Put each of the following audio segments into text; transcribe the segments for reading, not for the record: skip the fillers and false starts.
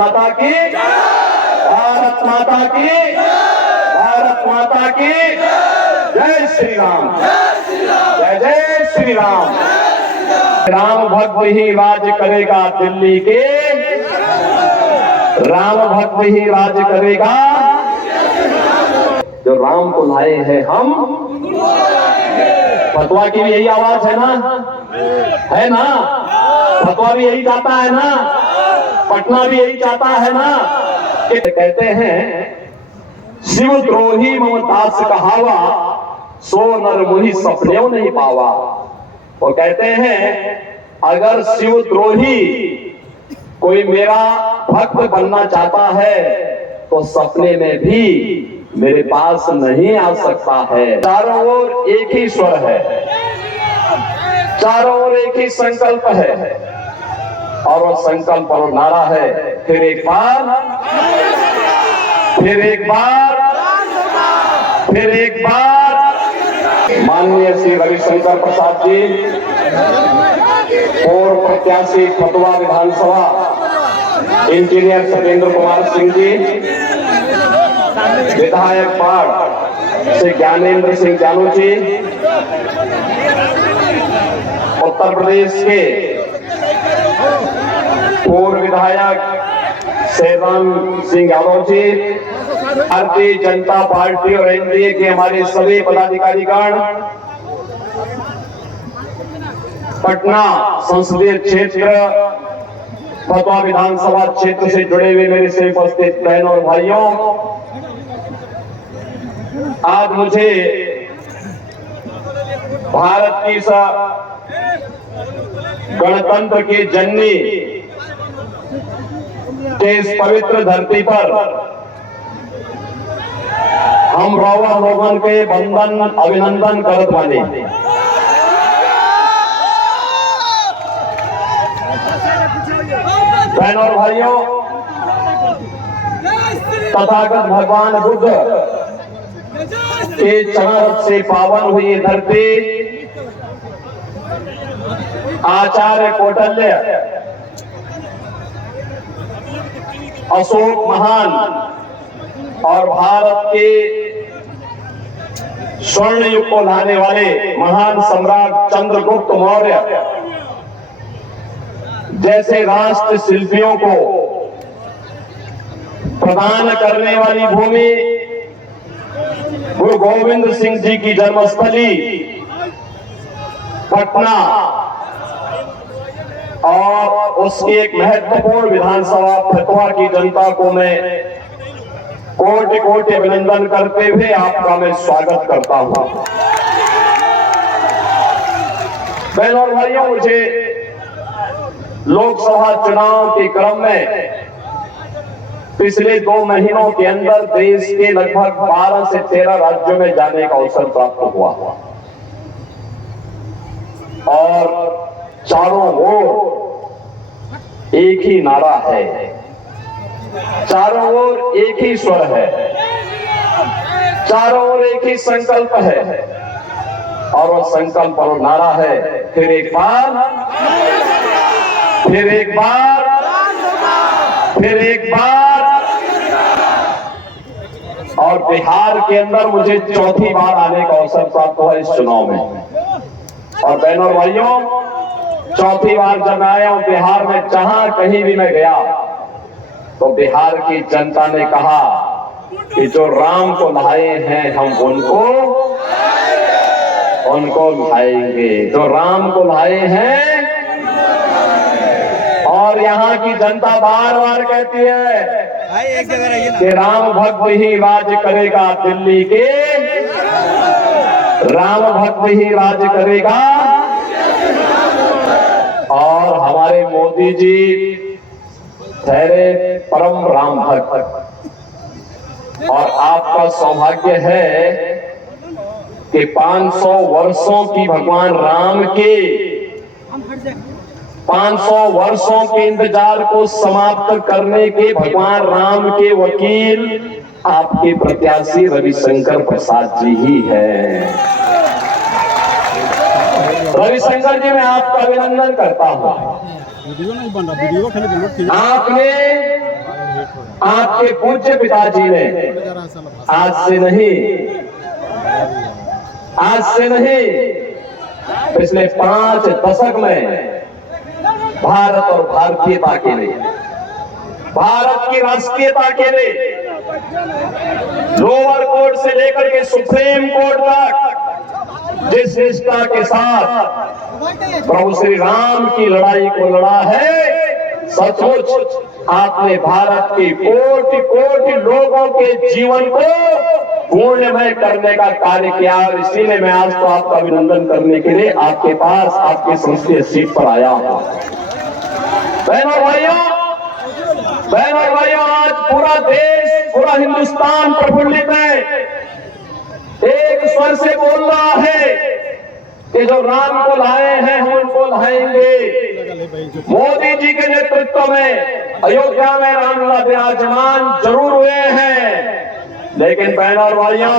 माता की, भारत माता की, भारत माता की जय श्री राम, जय जय श्री राम। राम भक्त ही राज करेगा दिल्ली के, राम भक्त ही राज करेगा। जो राम को लाए हैं हम, फतवा की भी यही आवाज है ना, है ना? फतवा भी यही चाहता है ना, पटना भी यही चाहता है ना। कहते हैं शिवद्रोही ममतास कहावा, सो नर मुहि सपनेऊ नहीं पावा। वो कहते हैं अगर शिवद्रोही कोई मेरा भक्त बनना चाहता है तो सपने में भी मेरे पास नहीं आ सकता है। चारों ओर एक ही स्वर है, चारों ओर एक ही संकल्प है, और वो संकल्प और नारा है फिर एक बार, फिर एक बार, फिर एक बार। माननीय श्री रविशंकर प्रसाद जी, पूर्व प्रत्याशी फतवा विधानसभा, इंजीनियर सत्येंद्र कुमार सिंह जी, विधायक पाड़ से ज्ञानेंद्र सिंह जानू जी, उत्तर प्रदेश के पूर्व विधायक शेरराम सिंह यादव जी, भारतीय जनता पार्टी और एनडीए के हमारे सभी पदाधिकारीगण, पटना संसदीय क्षेत्र फतवा विधानसभा क्षेत्र से जुड़े हुए मेरे से उपस्थित बहनों और भाइयों, आज मुझे भारत की गणतंत्र की जननी के इस पवित्र धरती पर हम रवा लोगन के बंधन अभिनंदन करत बानी। बहनों और भाइयों, तथागत भगवान बुद्ध के चरण से पावन हुई धरती, आचार्य कौटिल्य, अशोक महान और भारत के स्वर्ण युग को लाने वाले महान सम्राट चंद्रगुप्त मौर्य जैसे राष्ट्र शिल्पियों को प्रदान करने वाली भूमि, गुरु गोविंद सिंह जी की जन्मस्थली पटना और उसकी एक महत्वपूर्ण विधानसभा फतवा की जनता को मैं कोटि कोटि अभिनंदन करते हुए आपका मैं स्वागत करता हूं। बहनों और भाइयों, मुझे लोकसभा चुनाव के क्रम में पिछले 2 महीनों के अंदर देश के लगभग 12 से 13 राज्यों में जाने का अवसर प्राप्त हुआ और चारों ओर एक ही नारा है, चारों ओर एक ही स्वर है, चारों ओर एक ही संकल्प है, और वह संकल्प और नारा है फिर एक बार, फिर एक बार, फिर एक बार। और बिहार के अंदर मुझे चौथी बार आने का अवसर प्राप्त हुआ इस चुनाव में। और बहनों और भाइयों, चौथी बार जब आया हूं बिहार में, जहां कहीं भी मैं गया तो बिहार की जनता ने कहा कि जो राम को लाए हैं हम उनको लाएंगे, जो राम को लाए हैं। और यहाँ की जनता बार बार कहती है कि राम भक्त ही राज करेगा दिल्ली के, राम भक्त ही राज करेगा। और हमारे मोदी जी ठहरे परम राम भक्त, और आपका सौभाग्य है कि 500 वर्षों की भगवान राम के 500 वर्षों के इंतजार को समाप्त करने के भगवान राम के वकील आपके प्रत्याशी रविशंकर प्रसाद जी ही हैं। रविशंकर जी, मैं आपका अभिनंदन करता हूं। आपने आपके पूज्य पिताजी ने आज से नहीं पिछले 5 दशक में भारत और भारतीयता के लिए, भारत की राष्ट्रीयता के लिए लोअर कोर्ट से लेकर के सुप्रीम कोर्ट तक जिस निष्ठा के साथ प्रभु श्री राम की लड़ाई को लड़ा है, सचमुच आपने भारत के कोटि कोटि लोगों के जीवन को पूर्णमय करने का कार्य किया। और इसीलिए मैं आज तो आपका अभिनंदन करने के लिए आपके पास आपके संसदीय सीट पर आया हूं। बहनों और भाइयों, आज पूरा देश, पूरा हिंदुस्तान प्रफुल्लित है, एक स्वर से बोल रहा है कि जो राम को लाए हैं हम उनको लाएंगे। मोदी जी के नेतृत्व में अयोध्या में रामलला विराजमान जरूर हुए हैं, लेकिन बहनों और भाइयों,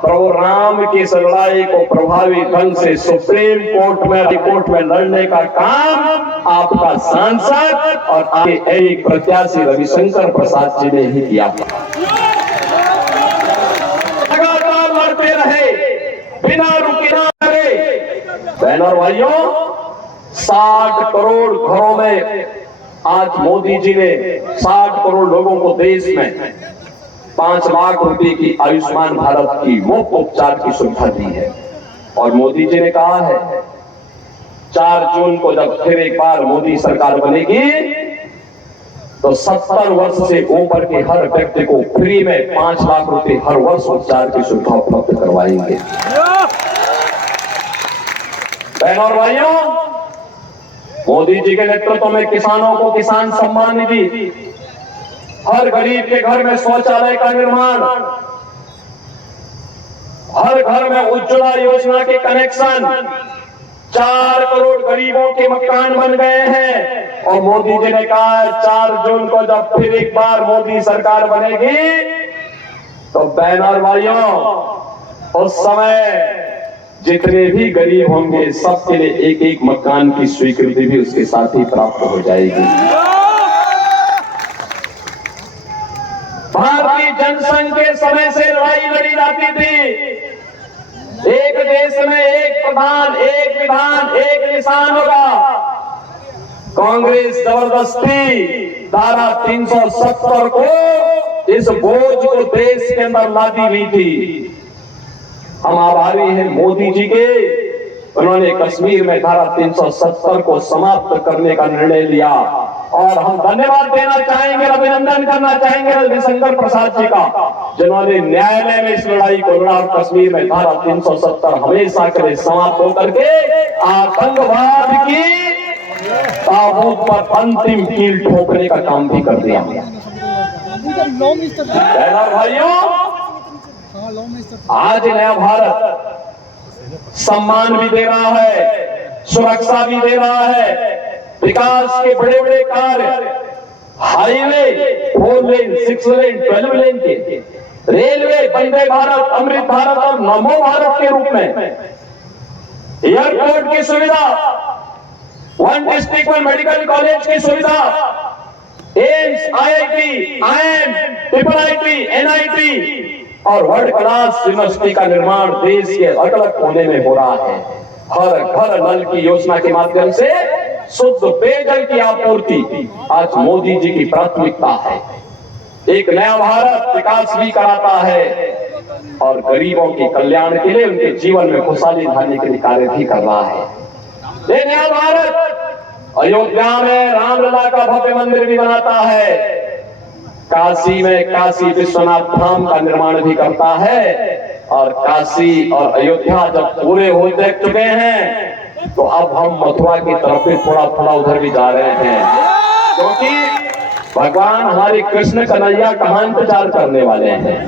प्रभु राम की इस लड़ाई को प्रभावी ढंग से सुप्रीम कोर्ट में, हाई कोर्ट में लड़ने का काम आपका सांसद और आपके एक प्रत्याशी रविशंकर प्रसाद जी ने ही किया। लगातार लड़ते रहे, बिना रुके ना रहे। बहनों और भाइयों, 60 करोड़ घरों में आज मोदी जी ने 60 करोड़ लोगों को देश में 5 लाख रुपए की आयुष्मान भारत की मुफ्त उपचार की सुविधा दी है। और मोदी जी ने कहा है 4 जून को जब फिर एक बार मोदी सरकार बनेगी तो 70 वर्ष से ऊपर के हर व्यक्ति को फ्री में 5 लाख रुपए हर वर्ष उपचार की सुविधा उपलब्ध करवाएंगे। बहनों और भाइयों, मोदी जी के नेतृत्व में किसानों को किसान सम्मान निधि, हर गरीब के घर में शौचालय का निर्माण, हर घर में उज्ज्वला योजना के कनेक्शन, 4 करोड़ गरीबों के मकान बन गए हैं। और मोदी जी ने कहा 4 जून को जब फिर एक बार मोदी सरकार बनेगी तो बहनों और भाइयों, उस समय जितने भी गरीब होंगे सबके लिए एक एक मकान की स्वीकृति भी उसके साथ ही प्राप्त हो जाएगी। भारतीय जनसंघ के समय से लड़ाई लड़ी जाती थी, एक देश में एक प्रधान, एक विधान, एक निशान होगा। कांग्रेस जबरदस्ती धारा 370 को, इस बोझ को देश के अंदर लादी हुई थी। हम आभारी हैं मोदी जी के, उन्होंने कश्मीर में धारा 370 को समाप्त करने का निर्णय लिया। और हम धन्यवाद देना चाहेंगे, अभिनंदन करना चाहेंगे रविशंकर प्रसाद जी का, जिन्होंने न्यायालय में इस लड़ाई को लड़ा और कश्मीर में धारा 370 हमेशा के लिए समाप्त होकर के आतंकवाद की ताबूत पर अंतिम कील ठोकने का काम भी कर दिया। भाइयों, आज नया भारत सम्मान भी दे रहा है, सुरक्षा भी दे रहा है, विकास के बड़े बड़े कार्य, हाईवे 4 लेन, 6 लेन, 12 लेन के, रेलवे, वंदे भारत, अमृत भारत और नमो भारत के रूप में, एयरपोर्ट की सुविधा, 1 डिस्ट्रिक्ट 1 मेडिकल कॉलेज की सुविधा, AIIMS, IIT, IIM, IIIT, NIT और वर्ल्ड क्लास यूनिवर्सिटी का निर्माण देश के अलग अलग कोने में हो रहा है। हर घर नल की योजना के माध्यम से शुद्ध पेयजल की आपूर्ति आज मोदी जी की प्राथमिकता है। एक नया भारत विकास भी कराता है और गरीबों के कल्याण के लिए, उनके जीवन में खुशहाली लाने के लिए कार्य भी कर रहा है। ये नया भारत अयोध्या में रामलला का भव्य मंदिर भी बनाता है, काशी में काशी विश्वनाथ धाम का निर्माण भी करता है। और काशी और अयोध्या जब पूरे हो देख चुके हैं तो अब हम मथुरा की तरफ भी थोड़ा थोड़ा उधर भी जा रहे हैं, क्योंकि भगवान हमारे कृष्ण कन्हैया कहानी प्रचार करने वाले हैं।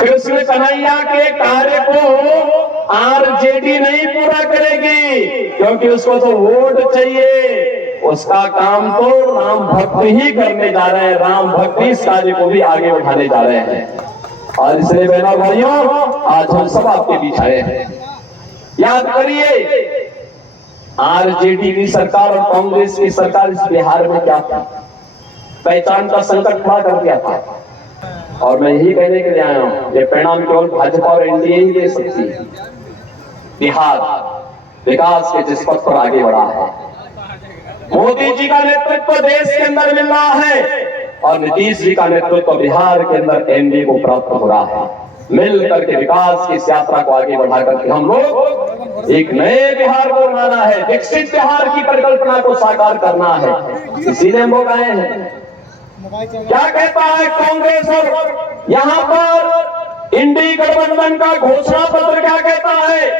कृष्ण कन्हैया के कार्य को आरजेडी नहीं पूरा करेगी, क्योंकि उसको तो वोट चाहिए। उसका काम तो राम भक्ति ही करने जा रहे हैं, राम भक्ति इस कार्य को भी आगे बढ़ाने जा रहे हैं। और इसलिए बहनों भाइयों, आज हम सब आपके बीच आए हैं। याद करिए, आरजेडी की सरकार और कांग्रेस की सरकार इस बिहार में क्या था। पहचान का संकट खड़ा कर दिया था। और मैं यही कहने के लिए आया हूं, ये परिणाम केवल भाजपा और एनडीए ही दे सकती है। बिहार विकास के जिस पथ पर आगे बढ़ा है, मोदी जी का नेतृत्व देश के अंदर मिल रहा है और नीतीश जी का नेतृत्व बिहार के अंदर एनडीए को प्राप्त हो रहा है। मिल करके विकास की इस यात्रा को आगे बढ़ा करके हम लोग एक नए बिहार को बनाना है, विकसित बिहार की परिकल्पना को साकार करना है। इसीलिए हम लोग आए हैं। क्या कहता है कांग्रेस और यहां पर इंडी गठबंधन का घोषणा पत्र क्या कहता है?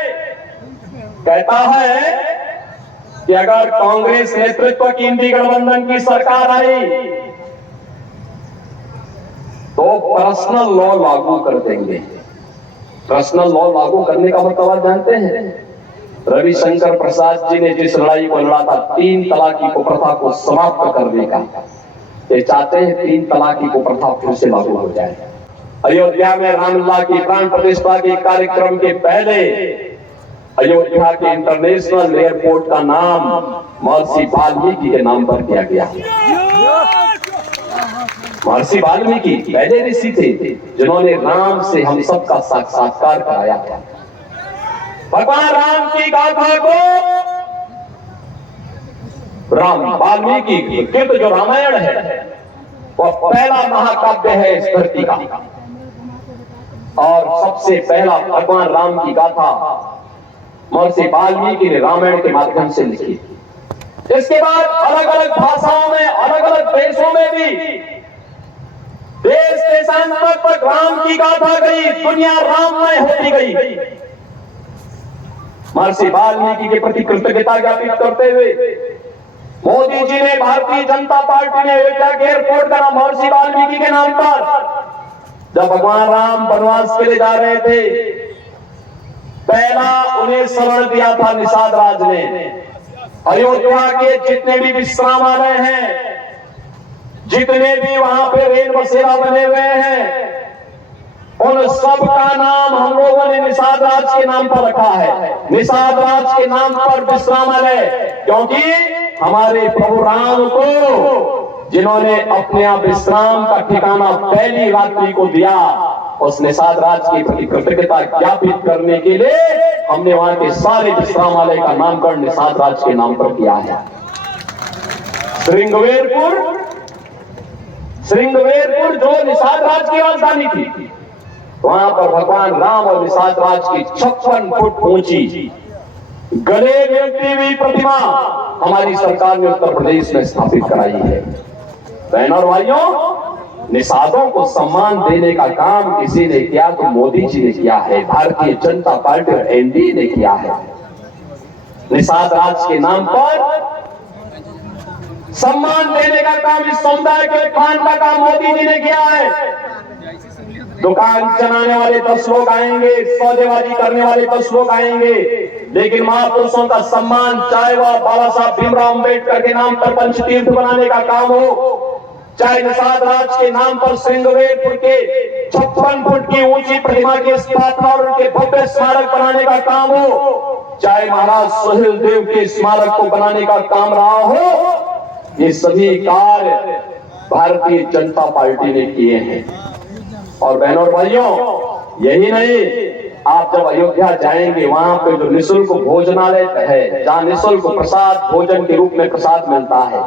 कहता है कि अगर कांग्रेस नेतृत्व की इंडी गठबंधन की सरकार आई तो पर्सनल लॉ लागू कर देंगे। पर्सनल लॉ लागू करने का मतलब आप जानते हैं? रविशंकर प्रसाद जी ने जिस लड़ाई को लड़ा था 3 तलाक की कुप्रथा को समाप्त करने का, ये चाहते हैं 3 तलाक की कुप्रथा फिर से लागू हो जाए। अयोध्या में रामलला की प्राण प्रतिष्ठा के कार्यक्रम के पहले अयोध्या के इंटरनेशनल एयरपोर्ट का नाम महर्षि वाल्मीकि के नाम पर किया गया। महर्षि वाल्मीकि पहले ऋषि थे जिन्होंने राम से हम सबका साक्षात्कार कराया था। भगवान राम की गाथा को राम वाल्मीकि कृत जो रामायण है वह पहला महाकाव्य है इस धरती का, और सबसे पहला भगवान राम की गाथा महर्षि वाल्मीकि ने रामायण के माध्यम से लिखी। इसके बाद अलग अलग भाषाओं में, अलग अलग देशों में भी देश देशांतर तक राम की गाथा गई, दुनिया राममय होती गई। महर्षि वाल्मीकि के प्रति कृतज्ञता ज्ञापित करते हुए मोदी जी ने, भारतीय जनता पार्टी ने अयोध्या के एयरपोर्ट का नाम महर्षि वाल्मीकि के नाम पर, जब भगवान राम वनवास के लिए जा रहे थे, पहला उन्हें शरण दिया था निषाद राज ने। अयोध्या के जितने भी विश्रामालय हैं, जितने भी वहां पे रेल बसेरा बने हुए हैं, उन सब का नाम हम लोगों ने निषाद राज के नाम पर रखा है। निषाद राज के नाम पर विश्रामालय, क्योंकि हमारे प्रभु राम को जिन्होंने अपने आप विश्राम का ठिकाना पहली रात्रि को दिया, उस निषाद राज के प्रति कृतज्ञता ज्ञापित करने के लिए हमने वहां के सारे विश्रामालय का नामकरण निषाद राज के नाम पर किया है। श्रृंगवेरपुर जो निषाद राज की राजधानी थी, वहां पर भगवान राम और निषाद राज की 56 फुट ऊंची गले मिलती हुई प्रतिमा हमारी सरकार ने उत्तर प्रदेश में स्थापित कराई है। बहनों और भाइयों, निषादों को सम्मान देने का काम किसी ने किया तो मोदी जी ने किया है, भारतीय जनता पार्टी और एनडीए ने किया है। निषाद राज के नाम पर सम्मान देने का काम, इस समुदाय के उत्थान का काम मोदी जी ने किया है। दुकान चलाने वाले 10 लोग आएंगे, सौदेबाजी करने वाले 10 लोग आएंगे, लेकिन महापुरुषों का सम्मान, चाहे वह बाबा साहब भीमराव अम्बेडकर के नाम पर पंचतीर्थ बनाने का काम हो, चाहे निषाद राज के नाम पर श्रृंगवेरपुर के 56 फुट की ऊंची प्रतिमा की स्थापना और उनके भव्य स्मारक बनाने का काम हो, चाहे महाराज सुहेल देव के स्मारक को बनाने का काम रहा हो, ये सभी कार्य भारतीय जनता पार्टी ने किए हैं। और बहनों और भाइयों, यही नहीं, आप जब अयोध्या जाएंगे वहां पे जो निःशुल्क भोजनालय है, जहां निःशुल्क प्रसाद भोजन के रूप में प्रसाद मिलता है,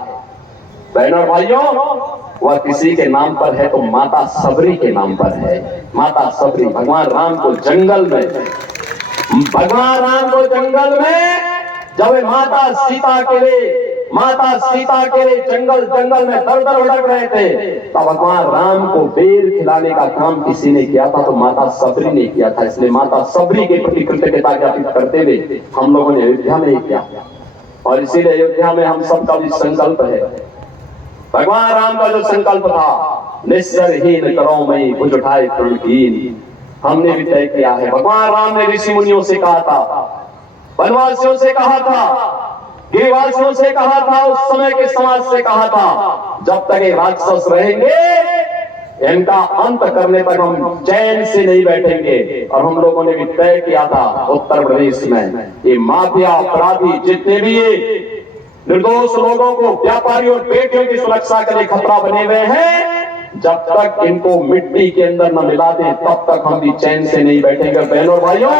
बहनों और भाइयों, वह किसी के नाम पर है तो माता सबरी के नाम पर है। माता सबरी भगवान राम को जंगल में जब माता सीता के लिए जंगल में दर भटक रहे थे, तब भगवान राम को बेर खिलाने का काम किसी ने किया था तो माता सबरी ने किया था। इसलिए माता सबरी के प्रति कृतज्ञता ज्ञापित करते हुए हम लोगों ने अयोध्या में किया, और इसीलिए अयोध्या में हम सबका भी संकल्प है। भगवान राम का जो संकल्प था, निस्सरहीन करो मई भुज उठाए तृणहीन, हमने भी तय किया है। भगवान राम ने ऋषि मुनियों से कहा था, वनवासियों से कहा था, गिरिवासियों से कहा था, उस समय के समाज से कहा था, जब तक ये राक्षस रहेंगे इनका अंत करने तक हम चैन से नहीं बैठेंगे। और हम लोगों ने भी तय किया था उत्तर प्रदेश में ये माफिया अपराधी जितने भी ये निर्दोष लोगों को, व्यापारी और बेटियों की सुरक्षा के लिए खतरा बने हुए हैं। जब तक इनको मिट्टी के अंदर न मिला दें तब तक हम भी चैन से नहीं बैठेंगे। बहनों और भाइयों,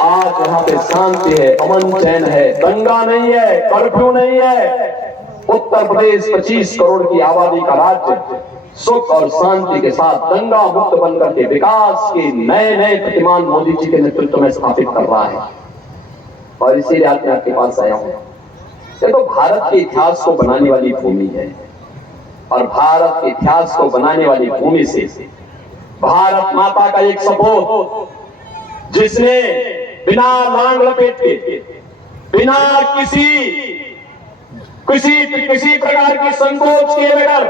आज यहाँ पे शांति है, अमन चैन है, दंगा नहीं है, कर्फ्यू नहीं है। उत्तर प्रदेश 25 करोड़ की आबादी का राज्य सुख और शांति के साथ दंगा मुक्त बनकर के विकास के नए नए प्रतिमान मोदी जी के नेतृत्व में स्थापित कर रहा है। और इसीलिए आज मैं आपके पास आया हूं। ये तो भारत के इतिहास को बनाने वाली भूमि है, और भारत के इतिहास को बनाने वाली भूमि से भारत माता का एक सपूत, जिसने बिना लांग लपेट के, बिना किसी प्रकार की संकोच के बगैर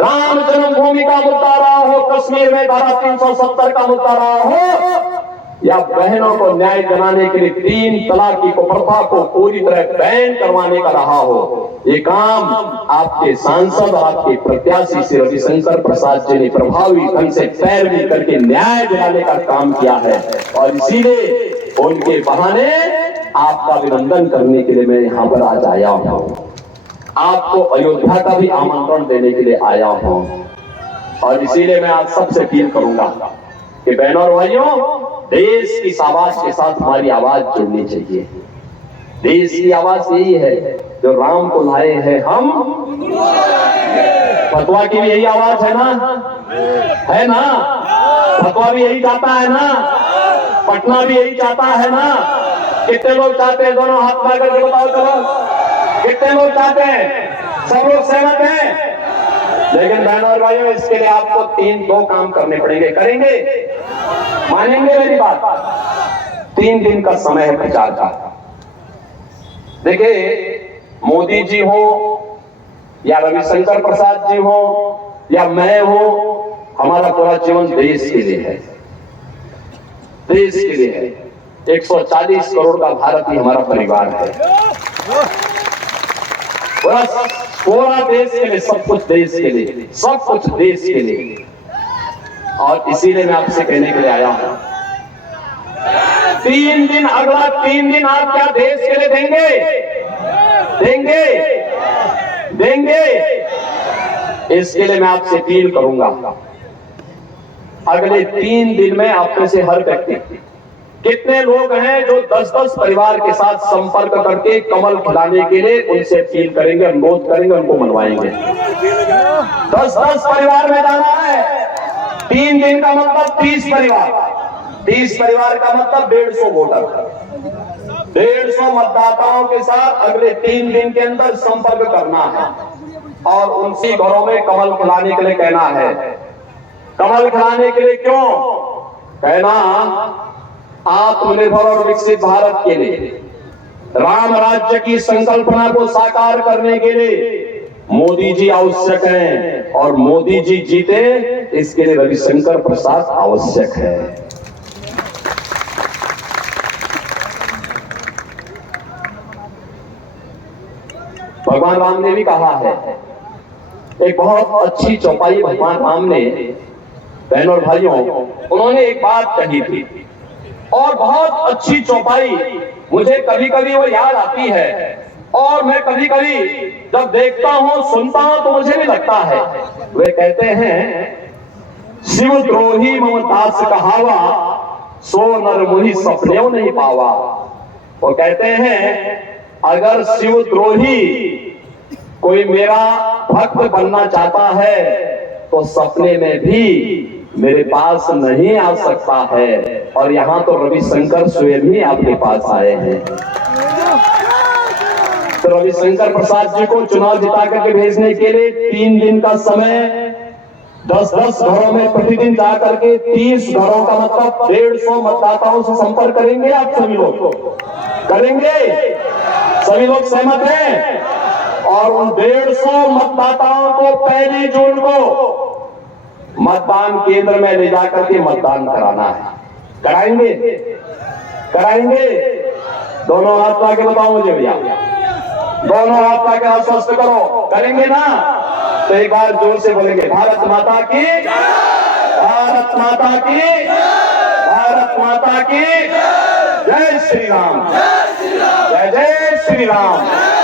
राम जन्मभूमि का मुद्दा रहा हो, कश्मीर में धारा 370 का मुद्दा रहा हो, या बहनों को न्याय दिलाने के लिए 3 तलाक की कुप्रथा को पूरी तरह बैन करवाने का रहा हो, ये काम आपके सांसद, आपके प्रत्याशी श्री रविशंकर प्रसाद जी ने प्रभावी ढंग से पैरवी करके न्याय दिलाने का काम किया है। और इसीलिए उनके बहाने आपका अभिनंदन करने के लिए मैं यहाँ पर आज आया हूँ। आपको अयोध्या का भी आमंत्रण देने के लिए आया हूँ। और इसीलिए मैं आज सबसे अपील करूंगा कि बहनों और भाइयों, देश की इस आवाज के साथ हमारी आवाज जुड़नी चाहिए। देश की आवाज यही है जो राम को लाए हैं हम। फतवा की भी यही आवाज है ना? है ना? फतवा भी यही चाहता है ना? पटना भी यही चाहता है ना? कितने लोग चाहते हैं? दोनों हाथ मार करके बताओ चलो, कितने लोग चाहते हैं? सब लोग सहमत हैं? लेकिन बहनों और भाइयों, इसके लिए आपको 2 काम करने पड़ेंगे। करेंगे? मानेंगे मेरी बात? 3 दिन का समय है प्रचार का। देखिए, मोदी जी हो या रविशंकर प्रसाद जी हो या मैं हो, हमारा पूरा जीवन देश के लिए है, देश के लिए है। 140 करोड़ का भारत ही हमारा परिवार है। पूरा देश के लिए, सब कुछ देश के लिए, सब कुछ देश के लिए। और इसीलिए मैं आपसे कहने के लिए आया हूं, 3 दिन, अगला 3 दिन आप क्या देश के लिए देंगे? देंगे? देंगे? इसके लिए मैं आपसे अपील करूंगा, अगले 3 दिन में आप में से हर व्यक्ति, कितने लोग हैं जो 10-10 परिवार के साथ संपर्क करके कमल खिलाने के लिए उनसे अपील करेंगे, अनुरोध करेंगे, उनको मनवाएंगे। 10-10 परिवार में जाना है। 3 दिन का मतलब 30 परिवार, 30 परिवार का मतलब 150 वोटर, 150 मतदाताओं के साथ अगले 3 दिन के अंदर संपर्क करना है और उनसे घरों में कमल खिलाने के लिए कहना है। कमल खिलाने के लिए क्यों कहना? आत्मनिर्भर और विकसित भारत के लिए, राम राज्य की संकल्पना को साकार करने के लिए मोदी जी आवश्यक हैं, और मोदी जी जीते इसके लिए रविशंकर प्रसाद आवश्यक है। भगवान राम ने भी कहा है, एक बहुत अच्छी चौपाई भगवान राम ने, बहनों और भाइयों, उन्होंने एक बात कही थी और बहुत अच्छी चौपाई मुझे कभी कभी वो याद आती है, और मैं कभी कभी जब देखता हूं, सुनता हूं, तो मुझे भी लगता है। वे कहते हैं, शिव द्रोही मम दास कहावा, सो नर मुहि सपनेऊ नहीं पावा। वो कहते हैं, अगर शिव द्रोही कोई मेरा भक्त बनना चाहता है तो सपने में भी मेरे पास नहीं आ सकता है। और यहाँ तो रविशंकर स्वयं ही आपके पास आए हैं। तो रविशंकर प्रसाद जी को चुनाव जिता करके भेजने के लिए 3 दिन का समय, 10-10 घरों में प्रतिदिन जा करके 30 घरों का मतलब 150 मतदाताओं से संपर्क करेंगे। आप सभी लोग करेंगे? सभी लोग सहमत हैं? और उन 150 मतदाताओं को 1 जून को मतदान केंद्र में ले जाकर के मतदान कराना है। कराएंगे? कराएंगे? दोनों हाथ ला के बताओ मुझे भैया, दोनों हाथ ला के आश्वस्त करो, करेंगे ना? तो एक बार जोर से बोलेंगे, भारत माता की, भारत माता की, भारत माता की जय श्री राम, जय जय श्री राम।